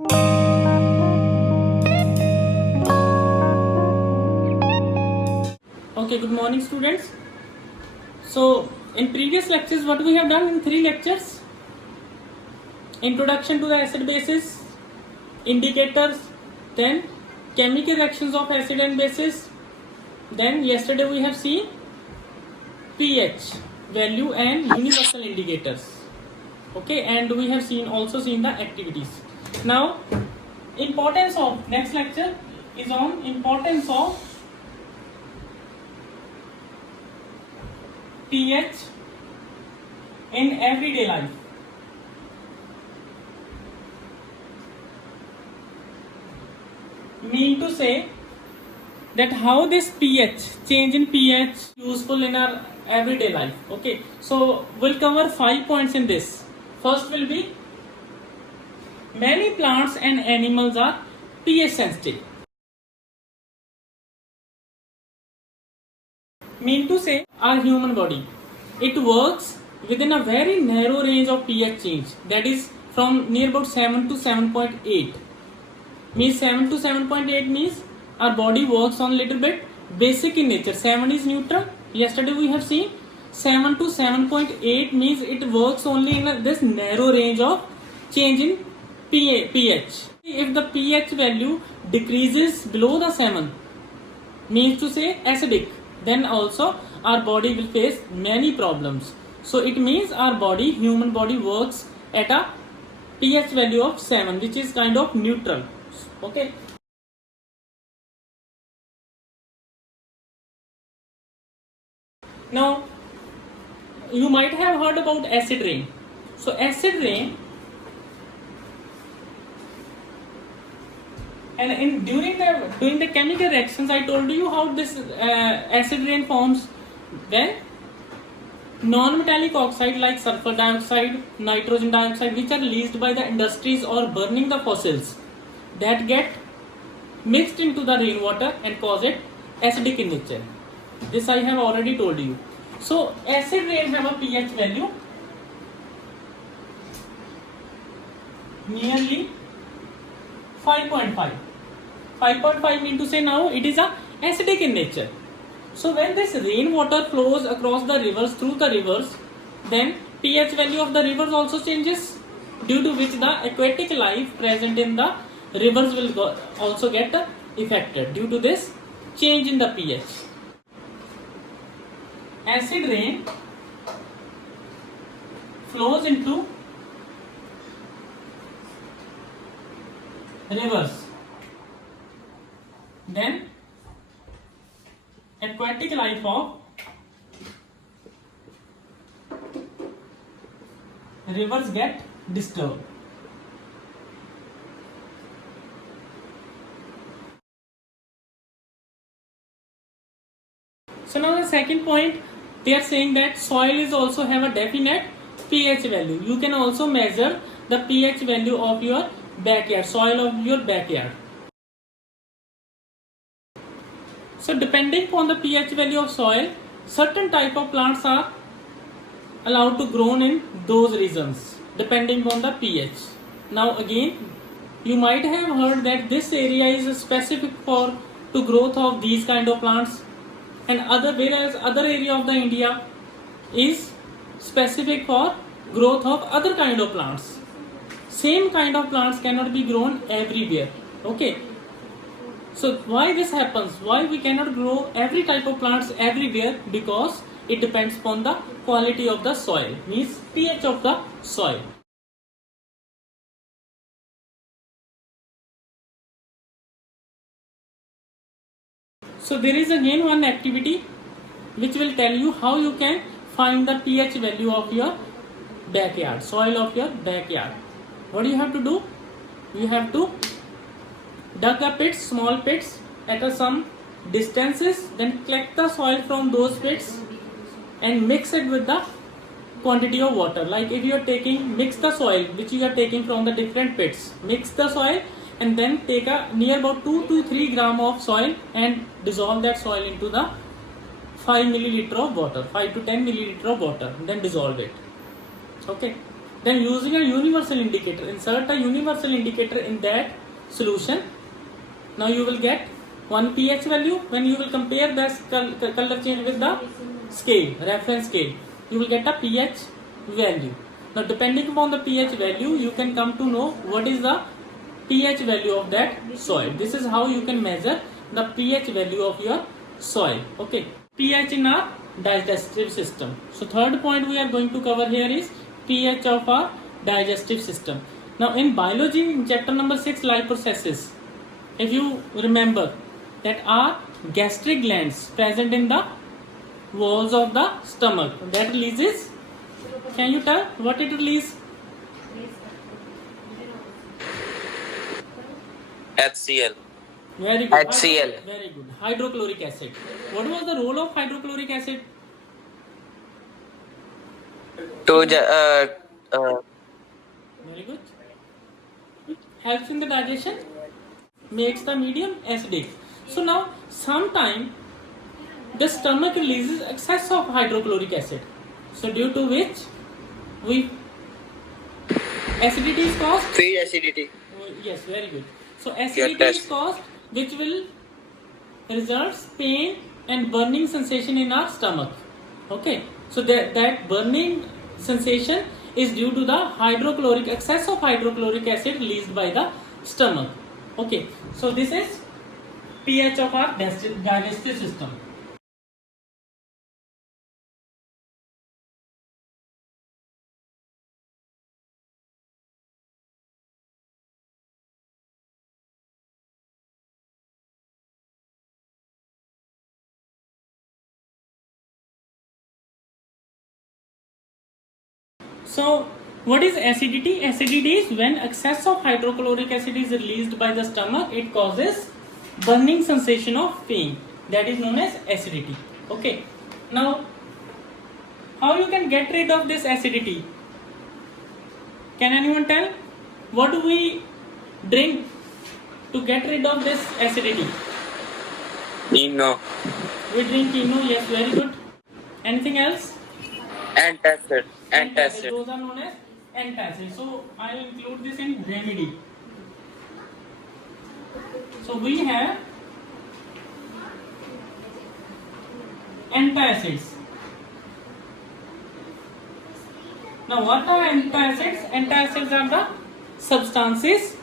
Okay, good morning students. So in previous lectures what we have done in 3 lectures: introduction to the acid bases, indicators, then chemical reactions of acid and bases, then yesterday we have seen pH value and universal indicators. Okay, and we have also seen the activities. Now importance of next lecture is on importance of pH in everyday life. Mean to say that how this pH, change in pH, useful in our everyday life. Okay, so we'll cover 5 points in this. First will be many plants and animals are pH sensitive. Mean to say our human body, it works within a very narrow range of pH change, that is from near about 7 to 7.8. Means 7 to 7.8 means our body works on little bit basic in nature. 7 is neutral. Yesterday we have seen 7 to 7.8 means it works only in this narrow range of change in pH. If the pH value decreases below the 7, means to say acidic, then also our body will face many problems. So it means our body, human body, works at a pH value of 7, which is kind of neutral. Okay. Now you might have heard about acid rain. So acid rain, and during the chemical reactions I told you how this acid rain forms when non-metallic oxide like sulfur dioxide, nitrogen dioxide, which are released by the industries or burning the fossils, that get mixed into the rainwater and cause it acidic in nature. This I have already told you. So acid rain have a pH value nearly 5.5. 5.5 mean to say now it is a acidic in nature. So when this rainwater flows across the rivers, through the rivers, then pH value of the rivers also changes, due to which the aquatic life present in the rivers will also get affected due to this change in the pH. Acid rain flows into rivers, then aquatic life of rivers get disturbed. So now the second point, they are saying that soil is also have a definite pH value. You can also measure the pH value of your backyard, soil of your backyard. So depending upon the pH value of soil, certain type of plants are allowed to grow in those regions depending on the pH. Now again, you might have heard that this area is specific for to growth of these kind of plants, and whereas other area of the India is specific for growth of other kind of plants. Same kind of plants cannot be grown everywhere. Okay. So why this happens? Why we cannot grow every type of plants everywhere? Because it depends upon the quality of the soil, means pH of the soil. So there is again one activity which will tell you how you can find the pH value of your backyard, soil of your backyard. What do you have to do? You have to dug a pits, small pits at some distances, then collect the soil from those pits and mix it with the quantity of water. Like if you are mix the soil which you are taking from the different pits, mix the soil and then take a near about 2 to 3 gram of soil and dissolve that soil into the 5 milliliter of water, 5 to 10 milliliter of water, then dissolve it. Okay. Then using a universal indicator, insert a universal indicator in that solution. Now you will get one pH value. When you will compare the color change with the scale, reference scale, you will get a pH value. Now depending upon the pH value, you can come to know what is the pH value of that soil. This is how you can measure the pH value of your soil. Okay, pH in our digestive system. So third point we are going to cover here is pH of our digestive system. Now in biology, in chapter number 6, life processes, if you remember that are gastric glands present in the walls of the stomach that releases, can you tell what it releases? HCl. Very good. HCl. Very good. Hydrochloric acid. What was the role of hydrochloric acid? To Very good. Helps in the digestion, makes the medium acidic. So now sometime the stomach releases excess of hydrochloric acid. So due to which acidity is caused. feed acidity. Yes, very good. So acidity is caused, which will results pain and burning sensation in our stomach. Okay, so that burning sensation is due to the excess of hydrochloric acid released by the stomach. Okay, so this is pH of our digestive system. So what is acidity? Acidity is when excess of hydrochloric acid is released by the stomach, it causes burning sensation of pain. That is known as acidity. Okay. Now, how you can get rid of this acidity? Can anyone tell? What do we drink to get rid of this acidity? Eno. We drink Eno. Yes, very good. Anything else? Antacid. Antacid. Those are known as antacid. So I will include this in remedy. So we have antacids. Now what are antacids? Antacids are the substances,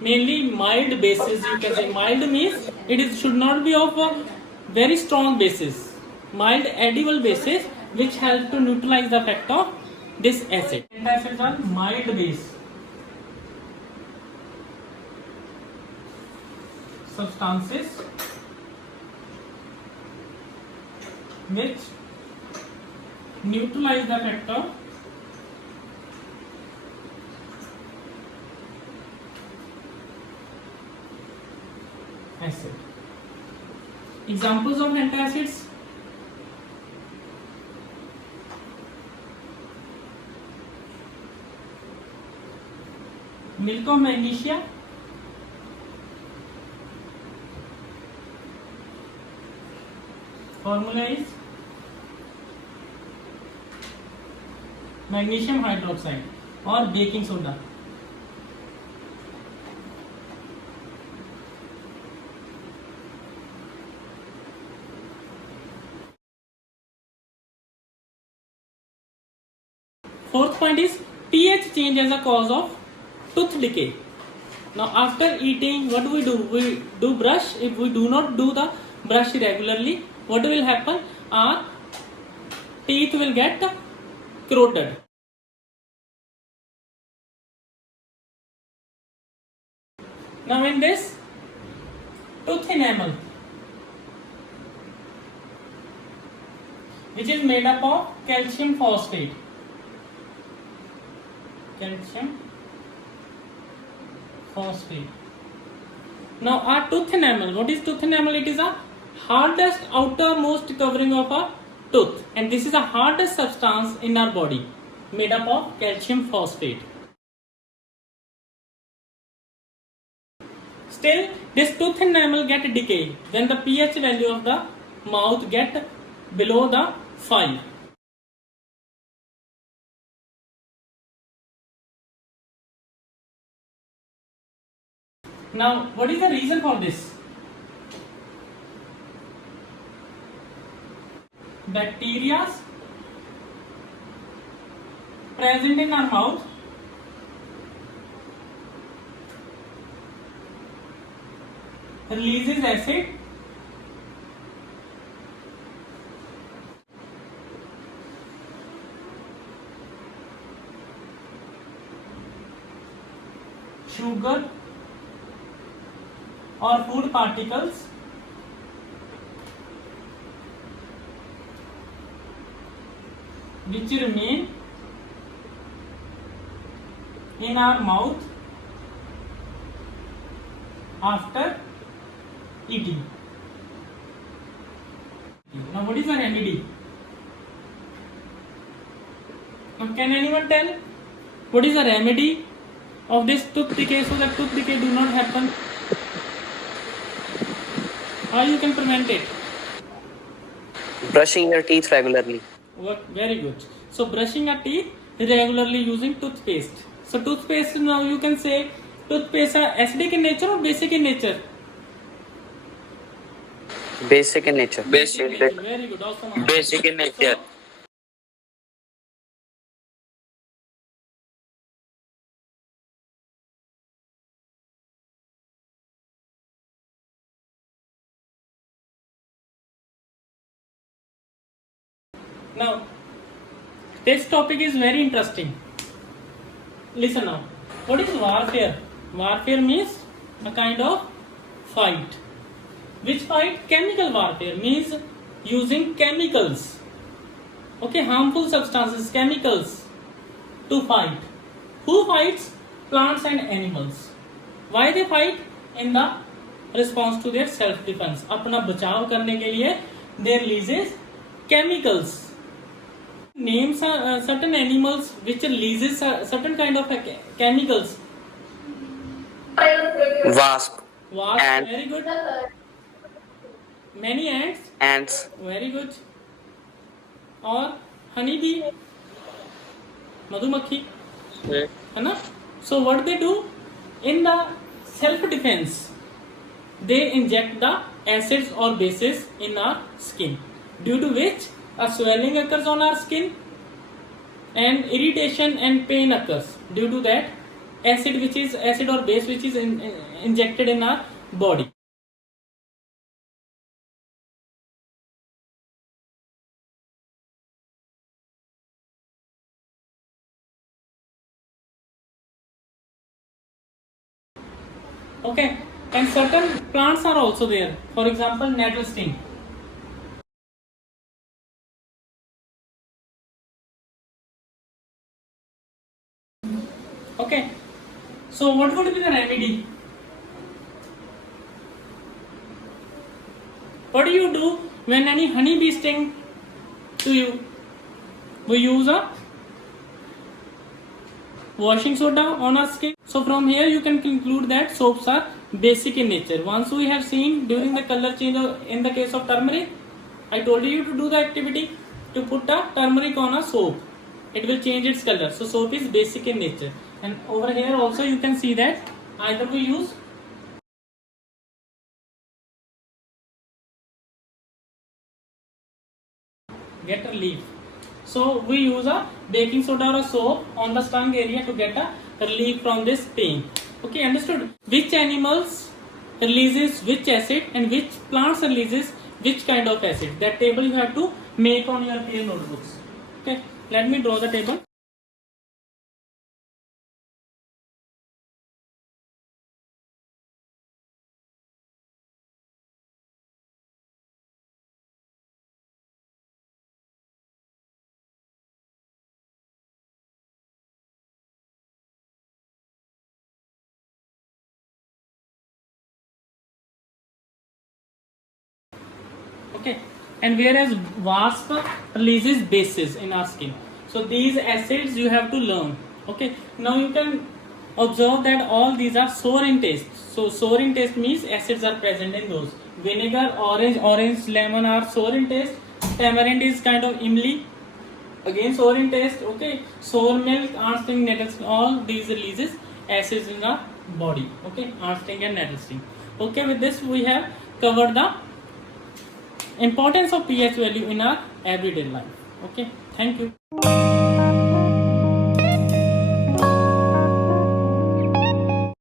mainly mild bases. You can say mild means should not be of a very strong basis. Mild edible bases which help to neutralize the effect of this acid. Antacids are mild base substances which neutralize the effect of acid. Examples of antacids: milk of magnesia, formula is magnesium hydroxide, or baking soda. Fourth point is pH change as a cause of tooth decay. Now after eating, what do? We do brush. If we do not do the brush regularly, what will happen? Our teeth will get corroded. Now in this tooth enamel, which is made up of calcium phosphate. Calcium phosphate. Now our tooth enamel, what is tooth enamel? It is a hardest outermost covering of a tooth, and this is the hardest substance in our body, made up of calcium phosphate. Still, this tooth enamel get decay when the pH value of the mouth get below the 5. Now, what is the reason for this? Bacteria present in our mouth releases acid sugar or food particles which remain in our mouth after eating. Now, what is the remedy? Now, can anyone tell what is the remedy of this tooth decay so that tooth decay do not happen? How you can prevent it? Brushing your teeth regularly. Very good. So, brushing your teeth regularly using toothpaste. So, toothpaste, now you can say toothpaste are acidic in nature or basic in nature? Basic in nature. Very good. Awesome. Basic in nature. So, now, this topic is very interesting. Listen now. What is warfare? Warfare means a kind of fight. Which fight? Chemical warfare means using chemicals. Okay, harmful substances, chemicals to fight. Who fights? Plants and animals. Why they fight? In the response to their self-defense. अपना बचाव करने के लिए they releases chemicals. Name certain animals which releases certain kind of chemicals. Wasp. Wasp, Ant. very good. Many ants, Ants. very good. और honeybee, मधुमक्खी, है ना? So what they do in the self-defense, they inject the acids or bases in our skin, due to which a swelling occurs on our skin and irritation and pain occurs due to that acid or base which is injected in our body. Okay, and certain plants are also there. For example, nettle sting. Okay, so what would be the remedy? What do you do when any honeybee sting to you? We use a washing soda on our skin. So from here you can conclude that soaps are basic in nature. Once we have seen during the color change in the case of turmeric, I told you to do the activity to put a turmeric on a soap. It will change its color. So soap is basic in nature. And over here also you can see that either we use get relief. So we use a baking soda or a soap on the stung area to get a relief from this pain. Okay, understood? Which animals releases which acid and which plants releases which kind of acid? That table you have to make on your peer notebooks. Okay, let me draw the table. Okay, and whereas wasp releases bases in our skin, so these acids you have to learn. Okay, now you can observe that all these are sour in taste. So sour in taste means acids are present in those. Vinegar, orange, lemon are sour in taste. Tamarind is kind of imli, again sour in taste. Okay, sour milk, ant sting, nettles, all these releases acids in the body. Okay, arm string and nettle string. Okay, with this we have covered the importance of pH value in our everyday life. Okay, thank you.